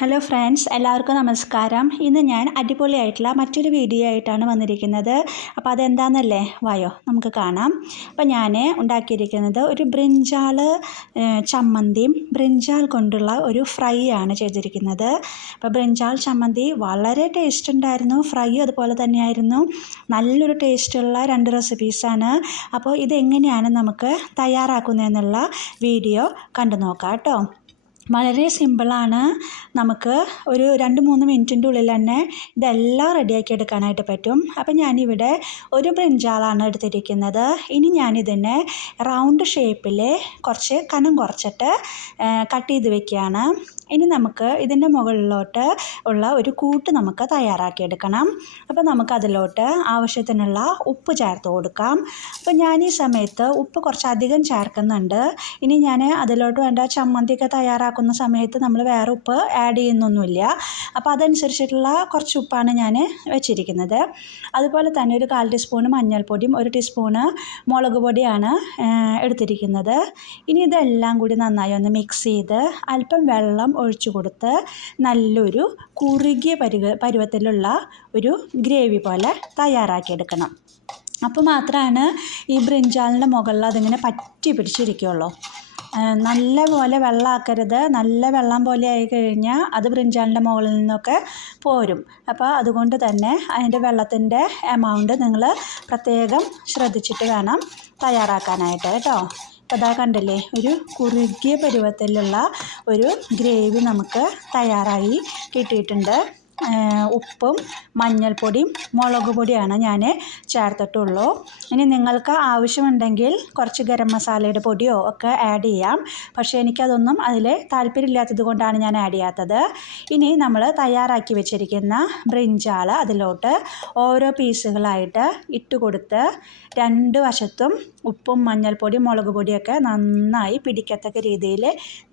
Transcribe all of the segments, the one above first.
Hello friends, എല്ലാവർക്കും നമസ്കാരം. ഇന്ന് ഞാൻ അടിപൊളിയായിട്ടുള്ള മറ്റൊരു വീഡിയോ ആയിട്ടാണ് വന്നിരിക്കുന്നത്. അപ്പോൾ അതെന്താണെന്നല്ലേ, വായോ നമുക്ക് കാണാം. അപ്പോൾ ഞാൻ ഉണ്ടാക്കിയിരിക്കുന്നത് ഒരു ബ്രിഞ്ചാൾ ചമ്മന്തിയും ബ്രിഞ്ചാൾ കൊണ്ടുള്ള ഒരു ഫ്രൈ ആണ് ചെയ്തിരിക്കുന്നത്. അപ്പോൾ ബ്രിഞ്ചാൾ ചമ്മന്തി വളരെ ടേസ്റ്റ് ഉണ്ടായിരുന്നു, ഫ്രൈ അതുപോലെ തന്നെയായിരുന്നു. നല്ലൊരു ടേസ്റ്റുള്ള രണ്ട് റെസിപ്പീസാണ്. അപ്പോൾ ഇതെങ്ങനെയാണ് നമുക്ക് തയ്യാറാക്കുന്നതെന്നുള്ള വീഡിയോ കണ്ടു നോക്കാം കേട്ടോ. വളരെ സിമ്പിളാണ്. നമുക്ക് ഒരു 2-3 മിനിറ്റിൻ്റെ ഉള്ളിൽ തന്നെ ഇതെല്ലാം റെഡിയാക്കി എടുക്കാനായിട്ട് പറ്റും. അപ്പം ഞാനിവിടെ ഒരു ബ്രിഞ്ചാളാണ് എടുത്തിരിക്കുന്നത്. ഇനി ഞാനിതിനെ റൗണ്ട് ഷേപ്പിൽ കുറച്ച് കനം കുറച്ചിട്ട് കട്ട് ചെയ്ത് വെക്കുകയാണ്. ഇനി നമുക്ക് ഇതിൻ്റെ മുകളിലോട്ട് ഉള്ള ഒരു കൂട്ട് നമുക്ക് തയ്യാറാക്കിയെടുക്കണം. അപ്പോൾ നമുക്കതിലോട്ട് ആവശ്യത്തിനുള്ള ഉപ്പ് ചേർത്ത് കൊടുക്കാം. അപ്പോൾ ഞാൻ ഈ സമയത്ത് ഉപ്പ് കുറച്ചധികം ചേർക്കുന്നുണ്ട്. ഇനി ഞാൻ അതിലോട്ട് വേണ്ട ചമ്മന്തിയൊക്കെ തയ്യാറാക്കുന്ന സമയത്ത് നമ്മൾ വേറെ ഉപ്പ് ആഡ് ചെയ്യുന്നൊന്നുമില്ല. അപ്പോൾ അതനുസരിച്ചിട്ടുള്ള കുറച്ച് ഉപ്പാണ് ഞാൻ വെച്ചിരിക്കുന്നത്. അതുപോലെ തന്നെ ഒരു 1/4 ടീസ്പൂൺ മഞ്ഞൾപ്പൊടിയും 1 ടീസ്പൂണ് മുളക് പൊടിയാണ് എടുത്തിരിക്കുന്നത്. ഇനി ഇതെല്ലാം കൂടി നന്നായി ഒന്ന് മിക്സ് ചെയ്ത് അല്പം വെള്ളം ഒഴിച്ചു കൊടുത്ത് നല്ലൊരു കുറുകിയ പരുവത്തിലുള്ള ഒരു ഗ്രേവി പോലെ തയ്യാറാക്കിയെടുക്കണം. അപ്പോൾ മാത്രമാണ് ഈ ബ്രിഞ്ചാളിൻ്റെ മുകളിൽ അതിങ്ങനെ പറ്റി പിടിച്ചിരിക്കുകയുള്ളൂ. നല്ല പോലെ വെള്ളമാക്കരുത്. നല്ല വെള്ളം പോലെ ആയി കഴിഞ്ഞാൽ അത് ബ്രിഞ്ചാളിൻ്റെ മുകളിൽ നിന്നൊക്കെ പോരും. അപ്പോൾ അതുകൊണ്ട് തന്നെ അതിൻ്റെ വെള്ളത്തിൻ്റെ എമൗണ്ട് നിങ്ങൾ പ്രത്യേകം ശ്രദ്ധിച്ചിട്ട് വേണം തയ്യാറാക്കാനായിട്ട് കേട്ടോ. അപ്പോൾ അതാ കണ്ടില്ലേ, ഒരു കുറുകിയ പരുവത്തിലുള്ള ഒരു ഗ്രേവി നമുക്ക് തയ്യാറായി കിട്ടിയിട്ടുണ്ട്. ഉപ്പും മഞ്ഞൾപ്പൊടിയും മുളക് പൊടിയാണ് ഞാൻ ചേർത്തിട്ടുള്ളൂ. ഇനി നിങ്ങൾക്ക് ആവശ്യമുണ്ടെങ്കിൽ കുറച്ച് ഗരം മസാലയുടെ പൊടിയോ ഒക്കെ ആഡ് ചെയ്യാം. പക്ഷേ എനിക്കതൊന്നും അതിൽ താല്പര്യമില്ലാത്തത് കൊണ്ടാണ് ഞാൻ ആഡ് ചെയ്യാത്തത്. ഇനി നമ്മൾ തയ്യാറാക്കി വെച്ചിരിക്കുന്ന ബ്രിഞ്ചാൾ അതിലോട്ട് ഓരോ പീസുകളായിട്ട് ഇട്ട് കൊടുത്ത് 2 വശത്തും ഉപ്പും മഞ്ഞൾപ്പൊടിയും മുളക് പൊടിയൊക്കെ നന്നായി പിടിക്കത്തക്ക രീതിയിൽ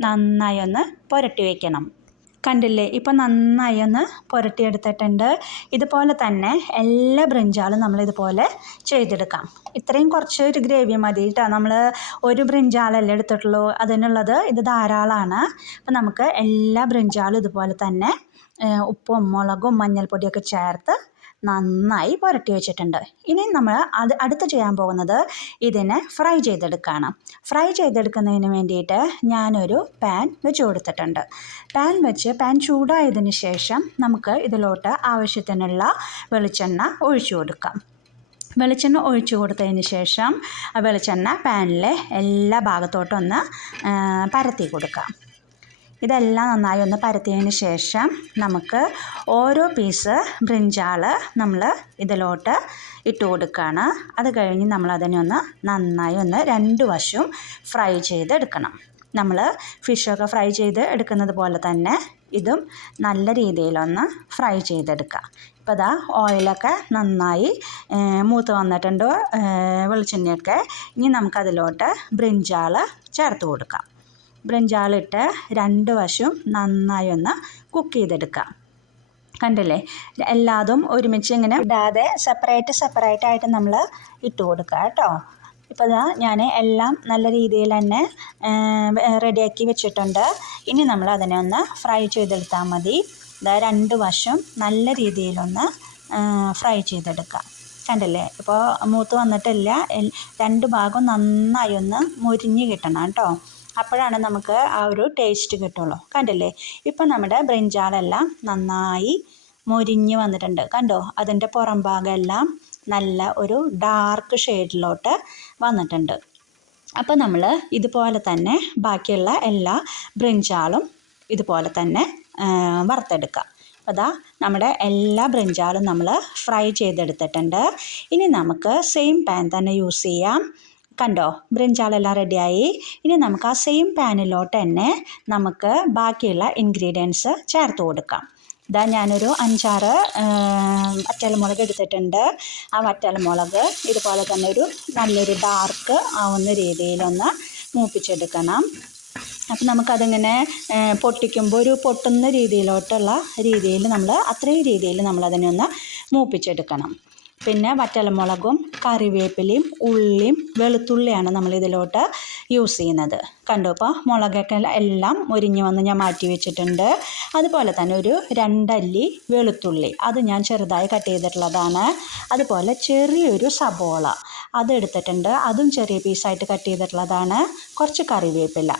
നന്നായി ഒന്ന് പുരട്ടി വയ്ക്കണം. കണ്ടില്ലേ, ഇപ്പോൾ നന്നായി ഒന്ന് പുരട്ടിയെടുത്തിട്ടുണ്ട്. ഇതുപോലെ തന്നെ എല്ലാ ബ്രിഞ്ചാളും നമ്മളിതുപോലെ ചെയ്തെടുക്കാം. ഇത്രയും കുറച്ചൊരു ഗ്രേവി മതി കേട്ടോ. നമ്മൾ ഒരു ബ്രിഞ്ചാളല്ലേ എടുത്തിട്ടുള്ളൂ, അതിനുള്ളത് ഇത് ധാരാളമാണ്. അപ്പോൾ നമുക്ക് എല്ലാ ബ്രിഞ്ചാളും ഇതുപോലെ തന്നെ ഉപ്പും മുളകും മഞ്ഞൾപ്പൊടിയൊക്കെ ചേർത്ത് നന്നായി പുരട്ടി വെച്ചിട്ടുണ്ട്. ഇനി നമ്മൾ അടുത്ത് ചെയ്യാൻ പോകുന്നത് ഇതിനെ ഫ്രൈ ചെയ്തെടുക്കുകയാണ്. ഫ്രൈ ചെയ്തെടുക്കുന്നതിന് വേണ്ടിയിട്ട് ഞാനൊരു പാൻ വെച്ച് കൊടുത്തിട്ടുണ്ട്. പാൻ ചൂടായതിന് ശേഷം നമുക്ക് ഇതിലോട്ട് ആവശ്യത്തിനുള്ള വെളിച്ചെണ്ണ ഒഴിച്ചു കൊടുക്കാം. വെളിച്ചെണ്ണ ഒഴിച്ചു കൊടുത്തതിന് ശേഷം ആ വെളിച്ചെണ്ണ പാനിലെ എല്ലാ ഭാഗത്തോട്ടൊന്ന് പരത്തി കൊടുക്കാം. ഇതെല്ലാം നന്നായി ഒന്ന് പരത്തിയതിന് ശേഷം നമുക്ക് ഓരോ പീസ് ബ്രിഞ്ചാൾ നമ്മൾ ഇതിലോട്ട് ഇട്ട് കൊടുക്കുകയാണ്. അത് കഴിഞ്ഞ് നമ്മളതിനെ ഒന്ന് നന്നായി ഒന്ന് 2 വശവും ഫ്രൈ ചെയ്തെടുക്കണം. നമ്മൾ ഫിഷൊക്കെ ഫ്രൈ ചെയ്ത് എടുക്കുന്നത് പോലെ തന്നെ ഇതും നല്ല രീതിയിലൊന്ന് ഫ്രൈ ചെയ്തെടുക്കുക. ഇപ്പോൾ ഇതാ ഓയിലൊക്കെ നന്നായി മൂത്ത് വന്നിട്ടുണ്ട്, വെളിച്ചെണ്ണയൊക്കെ. ഇനി നമുക്കതിലോട്ട് ബ്രിഞ്ചാൾ ചേർത്ത് കൊടുക്കാം. ബ്രിഞ്ചാളിട്ട് 2 വശവും നന്നായി ഒന്ന് കുക്ക് ചെയ്തെടുക്കാം. കണ്ടില്ലേ, എല്ലാതും ഒരുമിച്ച് ഇങ്ങനെ ഇടാതെ സെപ്പറേറ്റ് ആയിട്ട് നമ്മൾ ഇട്ട് കൊടുക്കുക കേട്ടോ. ഇപ്പോൾ ഇതാ ഞാൻ എല്ലാം നല്ല രീതിയിൽ തന്നെ റെഡിയാക്കി വെച്ചിട്ടുണ്ട്. ഇനി നമ്മൾ അതിനെ ഒന്ന് ഫ്രൈ ചെയ്തെടുത്താൽ മതി. ഇതാ 2 വശം നല്ല രീതിയിലൊന്ന് ഫ്രൈ ചെയ്തെടുക്കാം. കണ്ടില്ലേ, ഇപ്പോൾ മൂത്ത് വന്നിട്ടില്ല. 2 ഭാഗം നന്നായി ഒന്ന് മുരിഞ്ഞ് കിട്ടണം കേട്ടോ. അപ്പോഴാണ് നമുക്ക് ആ ഒരു ടേസ്റ്റ് കിട്ടുള്ളൂ. കണ്ടില്ലേ, ഇപ്പം നമ്മുടെ ബ്രിഞ്ചാളെല്ലാം നന്നായി മുരിഞ്ഞ് വന്നിട്ടുണ്ട്. കണ്ടോ, അതിൻ്റെ പുറം ഭാഗമെല്ലാം നല്ല ഒരു ഡാർക്ക് ഷെയ്ഡിലോട്ട് വന്നിട്ടുണ്ട്. അപ്പോൾ നമ്മൾ ഇതുപോലെ തന്നെ ബാക്കിയുള്ള എല്ലാ ബ്രിഞ്ചാളും ഇതുപോലെ തന്നെ വറുത്തെടുക്കുക. അപ്പോൾ അതാ നമ്മുടെ എല്ലാ ബ്രിഞ്ചാളും നമ്മൾ ഫ്രൈ ചെയ്തെടുത്തിട്ടുണ്ട്. ഇനി നമുക്ക് സെയിം പാൻ തന്നെ യൂസ് ചെയ്യാം. കണ്ടോ, ബ്രിഞ്ചാളെല്ലാം റെഡിയായി. ഇനി നമുക്ക് ആ സെയിം പാനിലോട്ട് തന്നെ നമുക്ക് ബാക്കിയുള്ള ഇൻഗ്രീഡിയൻസ് ചേർത്ത് കൊടുക്കാം. ഇതാ ഞാനൊരു 5-6 വറ്റൽമുളക് എടുത്തിട്ടുണ്ട്. ആ വറ്റൽമുളക് ഇതുപോലെ തന്നെ ഒരു നല്ലൊരു ഡാർക്ക് ആവുന്ന രീതിയിലൊന്ന് മൂപ്പിച്ചെടുക്കണം. അപ്പം നമുക്കതിങ്ങനെ പൊട്ടിക്കുമ്പോൾ ഒരു പൊട്ടുന്ന രീതിയിൽ നമ്മൾ അത്രയും രീതിയിൽ നമ്മളതിനെ ഒന്ന് മൂപ്പിച്ചെടുക്കണം. പിന്നെ വറ്റൽമുളകും കറിവേപ്പിലയും ഉള്ളിയും വെളുത്തുള്ളിയാണ് നമ്മളിതിലോട്ട് യൂസ് ചെയ്യുന്നത്. കണ്ടു, അപ്പോൾ മുളകൊക്കെ എല്ലാം മുരിഞ്ഞ് വന്ന് ഞാൻ മാറ്റി വെച്ചിട്ടുണ്ട്. അതുപോലെ തന്നെ ഒരു 2 അല്ലി വെളുത്തുള്ളി, അത് ഞാൻ ചെറുതായി കട്ട് ചെയ്തിട്ടുള്ളതാണ്. അതുപോലെ ചെറിയൊരു സബോള അതെടുത്തിട്ടുണ്ട്, അതും ചെറിയ പീസായിട്ട് കട്ട് ചെയ്തിട്ടുള്ളതാണ്. കുറച്ച് കറിവേപ്പില,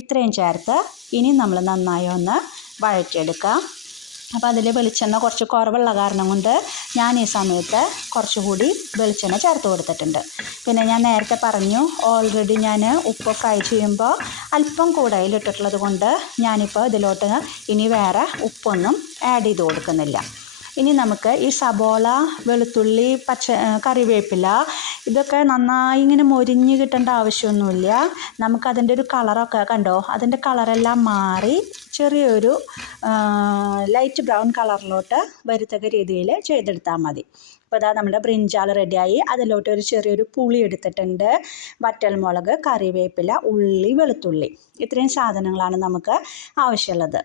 ഇത്രയും ചേർത്ത് ഇനി നമ്മൾ നന്നായി ഒന്ന് വഴറ്റിയെടുക്കാം. അപ്പോൾ അതിൽ വെളിച്ചെണ്ണ കുറച്ച് കുറവുള്ള കാരണം കൊണ്ട് ഞാൻ ഈ സമയത്ത് കുറച്ചുകൂടി വെളിച്ചെണ്ണ ചേർത്ത് കൊടുത്തിട്ടുണ്ട്. പിന്നെ ഞാൻ നേരത്തെ പറഞ്ഞു, ഓൾറെഡി ഞാൻ ഉപ്പ് ഫ്രൈ ചെയ്യുമ്പോൾ അല്പം കൂടുതലിട്ടിട്ടുള്ളത് കൊണ്ട് ഞാനിപ്പോൾ ഇതിലോട്ട് ഇനി വേറെ ഉപ്പൊന്നും ആഡ് ചെയ്ത് കൊടുക്കുന്നില്ല. ഇനി നമുക്ക് ഈ സബോള, വെളുത്തുള്ളി, കറിവേപ്പില ഇതൊക്കെ നന്നായി ഇങ്ങനെ മൊരിഞ്ഞ് കിട്ടേണ്ട ആവശ്യമൊന്നുമില്ല. നമുക്കതിൻ്റെ ഒരു കളറൊക്കെ കണ്ടോ, അതിൻ്റെ കളറെല്ലാം മാറി ചെറിയൊരു ലൈറ്റ് ബ്രൗൺ കളറിലോട്ട് വരത്തക്ക രീതിയിൽ ചെയ്തെടുത്താൽ മതി. അപ്പോൾ ഇതാ നമ്മുടെ ബ്രിഞ്ചാൾ റെഡിയായി. അതിലോട്ട് ഒരു ചെറിയൊരു പുളി എടുത്തിട്ടുണ്ട്, വറ്റൽമുളക്, കറിവേപ്പില, ഉള്ളി, വെളുത്തുള്ളി, ഇത്രയും സാധനങ്ങളാണ് നമുക്ക് ആവശ്യമുള്ളത്.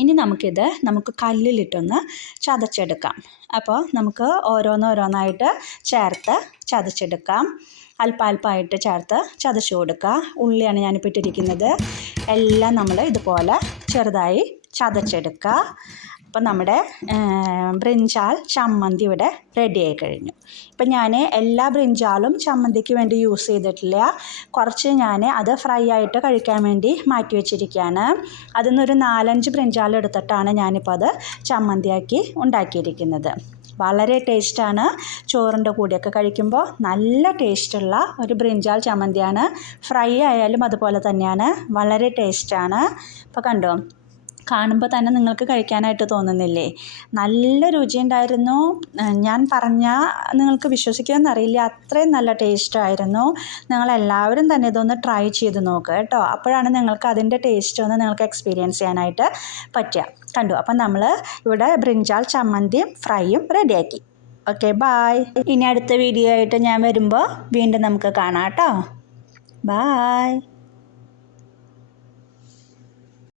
ഇനി നമുക്ക് കല്ലിലിട്ടൊന്ന് ചതച്ചെടുക്കാം. അപ്പോൾ നമുക്ക് ഓരോന്നോരോന്നായിട്ട് ചേർത്ത് ചതച്ചെടുക്കാം. അല്പാൽപ്പമായിട്ട് ചേർത്ത് ചതച്ച് കൊടുക്കുക. ഉള്ളിയാണ് ഞാനിപ്പോൾ ഇട്ടിരിക്കുന്നത്. എല്ലാം നമ്മൾ ഇതുപോലെ ചെറുതായി ചതച്ചെടുക്കുക. അപ്പം നമ്മുടെ ബ്രിഞ്ചാൾ ചമ്മന്തി ഇവിടെ റെഡിയായി കഴിഞ്ഞു. ഇപ്പം ഞാൻ എല്ലാ ബ്രിഞ്ചാളും ചമ്മന്തിക്ക് വേണ്ടി യൂസ് ചെയ്തിട്ടില്ല. കുറച്ച് ഞാൻ അത് ഫ്രൈ ആയിട്ട് കഴിക്കാൻ വേണ്ടി മാറ്റി വെച്ചിരിക്കുകയാണ്. അതിൽ നിന്നൊരു 4-5 ബ്രിഞ്ചാൾ എടുത്തിട്ടാണ് ഞാനിപ്പോൾ അത് ചമ്മന്തിയാക്കി ഉണ്ടാക്കിയിരിക്കുന്നത്. വളരെ ടേസ്റ്റാണ്. ചോറിൻ്റെ കൂടെയൊക്കെ കഴിക്കുമ്പോൾ നല്ല ടേസ്റ്റുള്ള ഒരു ബ്രിഞ്ചാൾ ചമ്മന്തിയാണ്. ഫ്രൈ ആയാലും അതുപോലെ തന്നെയാണ്, വളരെ ടേസ്റ്റാണ്. ഇപ്പോൾ കണ്ടോ, കാണുമ്പോൾ തന്നെ നിങ്ങൾക്ക് കഴിക്കാനായിട്ട് തോന്നുന്നില്ലേ? നല്ല രുചിയുണ്ടായിരുന്നു. ഞാൻ പറഞ്ഞാൽ നിങ്ങൾക്ക് വിശ്വസിക്കുമെന്നറിയില്ല, അത്രയും നല്ല ടേസ്റ്റായിരുന്നു. നിങ്ങളെല്ലാവരും തന്നെ ഇതൊന്ന് ട്രൈ ചെയ്ത് നോക്കുക കേട്ടോ. അപ്പോഴാണ് നിങ്ങൾക്ക് അതിൻ്റെ ടേസ്റ്റ് ഒന്ന് നിങ്ങൾക്ക് എക്സ്പീരിയൻസ് ചെയ്യാനായിട്ട് പറ്റുക. കണ്ടു, അപ്പം നമ്മൾ ഇവിടെ ബ്രിഞ്ചാൾ ചമ്മന്തിയും ഫ്രൈയും റെഡിയാക്കി. Okay, bye. ഇനി അടുത്ത വീഡിയോ ആയിട്ട് ഞാൻ വരുമ്പോൾ വീണ്ടും നമുക്ക് കാണാം കേട്ടോ. ബായ്.